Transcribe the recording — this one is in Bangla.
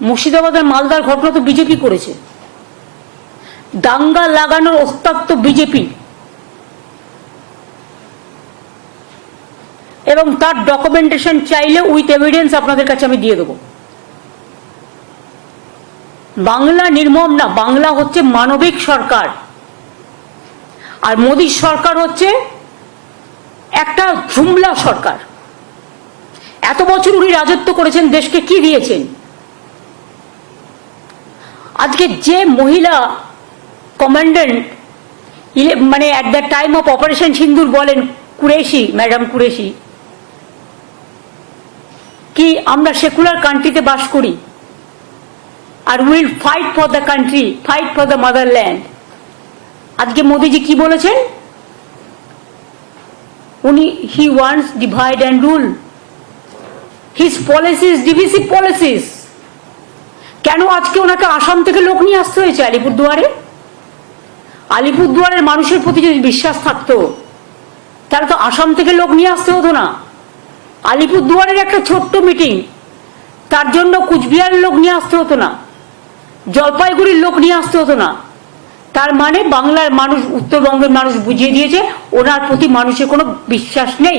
মুর্শিদাবাদের মালদার ঘটনা তো বিজেপি করেছে। দাঙ্গা লাগানোর অস্তাত্ব বিজেপি। এবং তার ডকুমেন্টেশন চাইলে উইথ এভিডেন্স আপনাদের কাছে আমি দিয়ে দেবো। বাংলা নির্মম না, বাংলা হচ্ছে মানবিক সরকার। আর মোদীর সরকার হচ্ছে একটা ঝুমলা সরকার। এত বছর উনি রাজত্ব করেছেন, দেশকে কি দিয়েছেন? আজকে যে মহিলা কমান্ডেন্ট মানে at the time of operation Sindoor বলেন কুরেশি ম্যাডাম কুরেশি, কি আমরা সেকুলার কান্ট্রিতে বাস করি, আর will fight for the country fight for the motherland আজকে মোদিজি কি বলেছেন? উনি he wants divide and rule his policies divisive policies কেন আজকে ওনাকে আসাম থেকে লোক নিয়ে আসতে হয়েছে আলিপুরদুয়ারে? আলিপুরদুয়ারের মানুষের প্রতি যদি বিশ্বাস থাকতো, তাহলে তো আসাম থেকে লোক নিয়ে আসতে হতো না। আলিপুরদুয়ারের একটা ছোট্ট মিটিং তার জন্য কুচবিহারের লোক নিয়ে আসতে হতো না, জলপাইগুড়ির লোক নিয়ে আসতে হতো না। তার মানে বাংলার মানুষ, উত্তরবঙ্গের মানুষ বুঝিয়ে দিয়েছে, ওনার প্রতি মানুষের কোনো বিশ্বাস নেই।